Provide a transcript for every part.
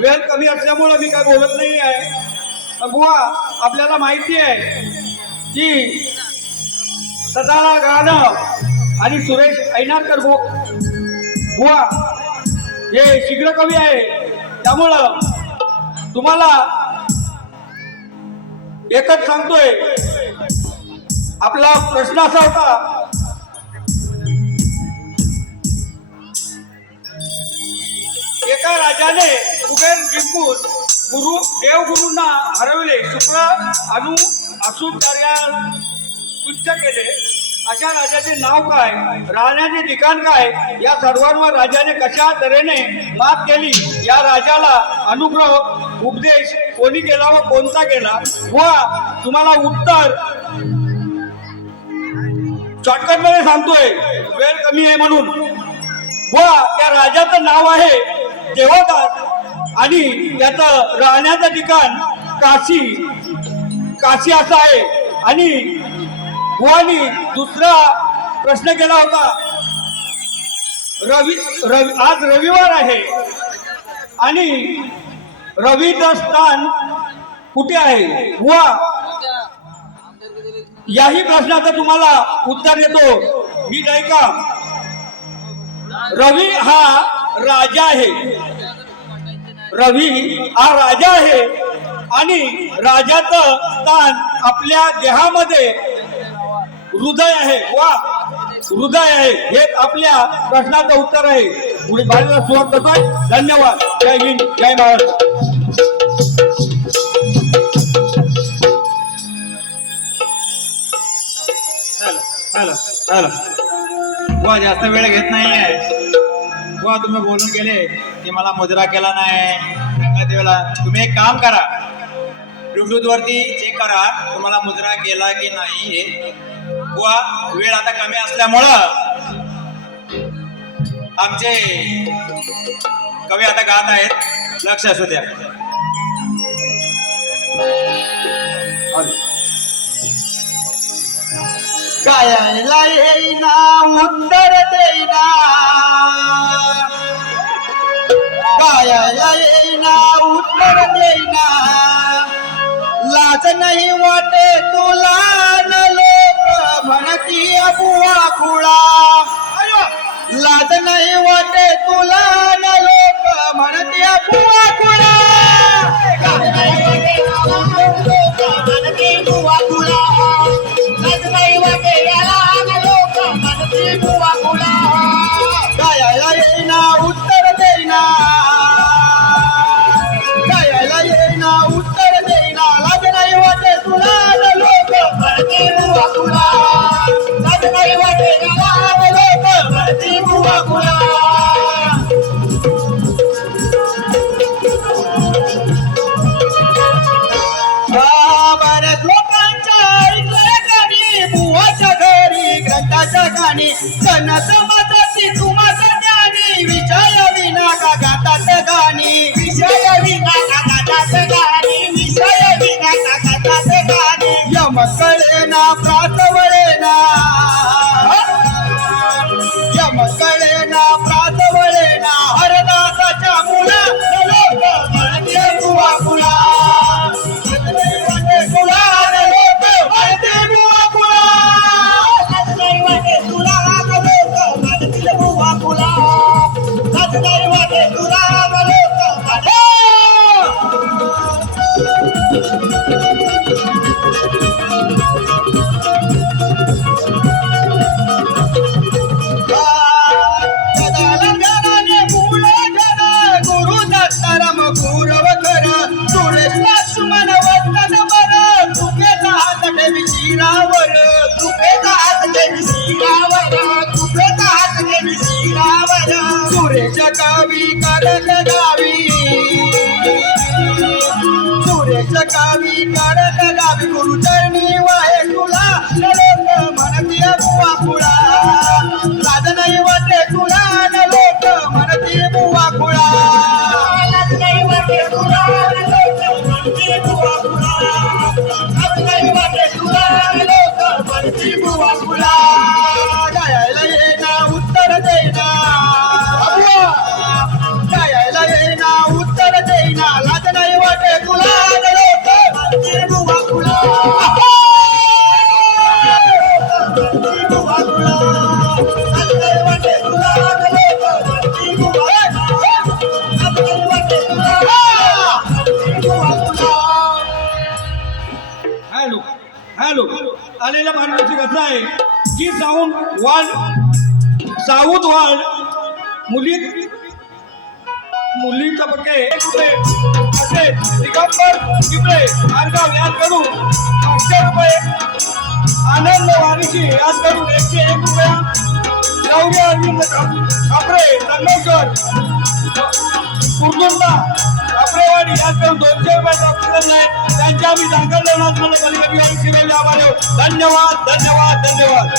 वेळ कमी असल्यामुळं मी काय बोलत नाही आहे बुवा आपल्याला माहिती आहे की सदाला गाणं आणि सुरेश ऐनारकर बु बुवा हे शीघ्र कवी आहे. त्यामुळं तुम्हाला एकच सांगतोय. आपला प्रश्न असा होता त्याने कुबेर जिंकून गुरु देवगुरूंना हरवले. शुक्र अनु असून कार्या तुच्छ केले. अशा राजाचे नाव काय? राहण्याचे ठिकाण काय? या सर्वांवर राजाने कशा तऱ्हेने मात केली? या राजाला अनुग्रह उपदेश कोणी केला व कोणता केला? व तुम्हाला उत्तर शॉर्टकटमध्ये सांगतोय. वेळ कमी आहे म्हणून. व त्या राजाचं नाव आहे देवदास आणि त्याचं राहण्याचं ठिकाण काशी. काशी असं आहे. आणि बुवानी दुसरा प्रश्न केला होता. रवी रवि आज रविवार आहे. आणि रवीचं स्थान कुठे आहे? बुवा याही प्रश्नाचं तुम्हाला उत्तर देतो. मी नाही का रवी हा राजा आहे. रवी हा राजा आहे. आणि राजाचं स्थान आपल्या देहामध्ये हृदय आहे. वा हृदय आहे. हे आपल्या प्रश्नाचं उत्तर आहे. पुढे बाळाला सुरुवात करतोय. धन्यवाद. जय हिंद जय महाराष्ट्र. जास्त वेळ घेत नाहीये. जेव्हा तुम्ही बोलून गेले की मला मुद्रा केला नाही. तुम्ही एक काम करा. ब्लूटूथ वरती चेक करा तुम्हाला मुद्रा केला की नाही हे. वेळ आता कमी असल्यामुळं आमचे कवी आता गात आहेत. लक्ष असू द्या. गायला येईना उत्तर देईना गायला येईना उत्तर देईना लाज नाही वाटे तुला न लोक म्हणती अबुवा खुळा लाज नाही वाटे तुला न लोक म्हणती अबुवा खुळा गाणी सण समाजाची तुम्हाला ज्ञानी विषय विना का गातात गाणी. विषय विना का गातात गाणी. विषय विना का गातात गाणी. यम कळे ना प्रात वळे ना यम कळे गुरु दत्ताराम गुरव कर जाऊन साऊंड वाढ साऊथ वाढ मुली मुली तबके असे दिगंबर पिंपळे मार्गाव करून पाचशे रुपये. आनंद वारीशी याद करून एकशे एक रुपया. गौरी अरविंद खापरे संगमकर कुर्दुंबा ठाकरेवाडी याद करून दोनशे रुपयाचा ऑक्सिजन आहे त्यांच्या आम्ही दाखल देणार. मला कलिकबी आणि आभार धन्यवाद धन्यवाद धन्यवाद.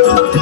啊。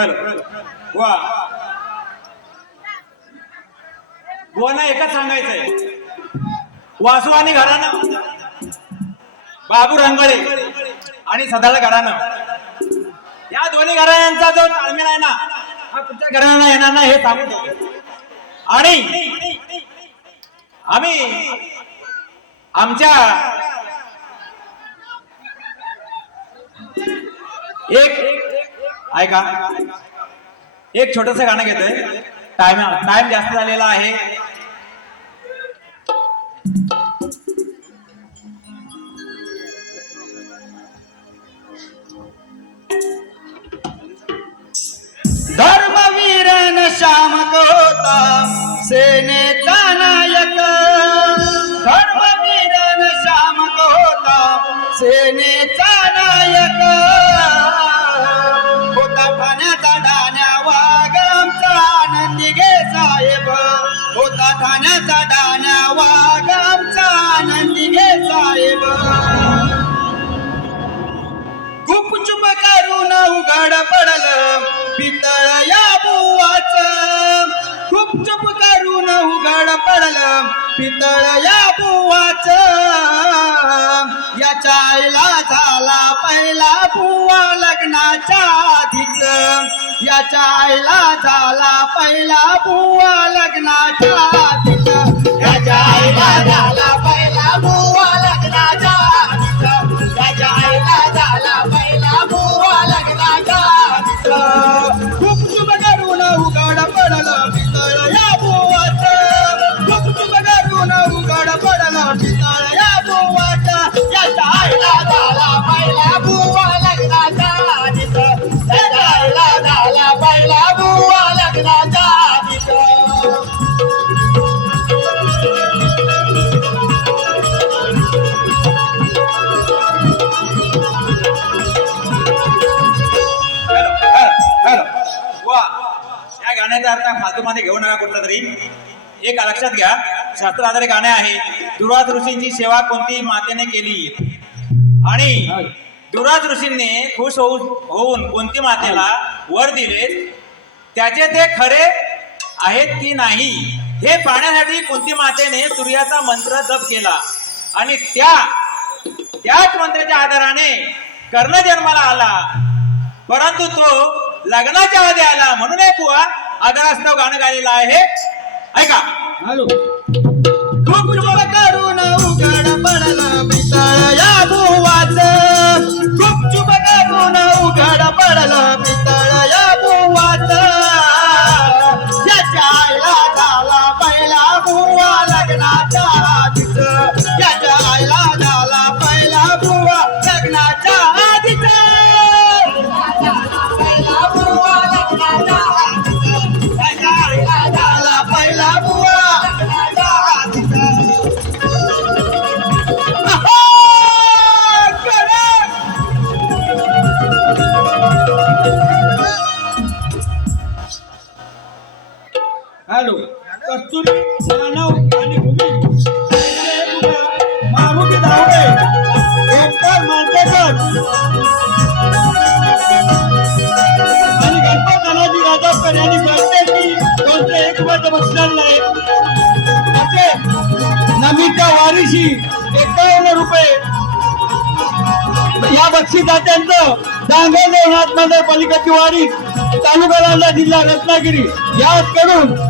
हॅलो वा. गोना एकच सांगायचंय. वासू आणि घराणं बाबू रंगळे आणि सदाळ घराणं या दोन्ही घराण्यांचा जो ताळमेळ आहे ना हा कुठच्या घराणा येणार ना हे सांगू आणि आम्ही आमच्या एक ऐका. एक छोटस गाणं घेतोय. टाइम टाइम जास्त झालेला आहे. धर्मवीरन श्याम होता सेनेचा पडलं पितळ या बुवाच. याच्या आईला झाला पहिला बुवा लग्नाच्या आधीच. याच्या आईला झाला पहिला बुवा लग्नाच्या आधीच. याच्या आईला झाला फालतूमध्ये घेऊ नका कुठला तरी. एक लक्षात घ्या शास्त्र आधारे गाणे आहे दुराज ऋषींची सेवा कोणती मातेने केली? आणि दुराज ऋषींनी खुश होऊन होऊन कोणती मातेला वर दिले? त्याचे ते खरे आहेत की नाही? हे पाहण्यासाठी कोणती मातेने सूर्याचा मंत्र जप केला? आणि त्या त्याच मंत्राच्या आधाराने कर्ण जन्माला आला. परंतु तो लग्नाच्या आधी आला. म्हणून एक आदरास्तव गाणं गायलेलं आहे. ऐका. हॅलो. हॅलो. कस्तुरी मानव आणि भूमी. एक वर्ष बसलेलं आहे त्याचे नमिता वारीशी एकावन्न रुपये. या बक्षिसात्यांच डांगर देवनाथ मंदिर वारी तालुका जिल्हा रत्नागिरी. याच करून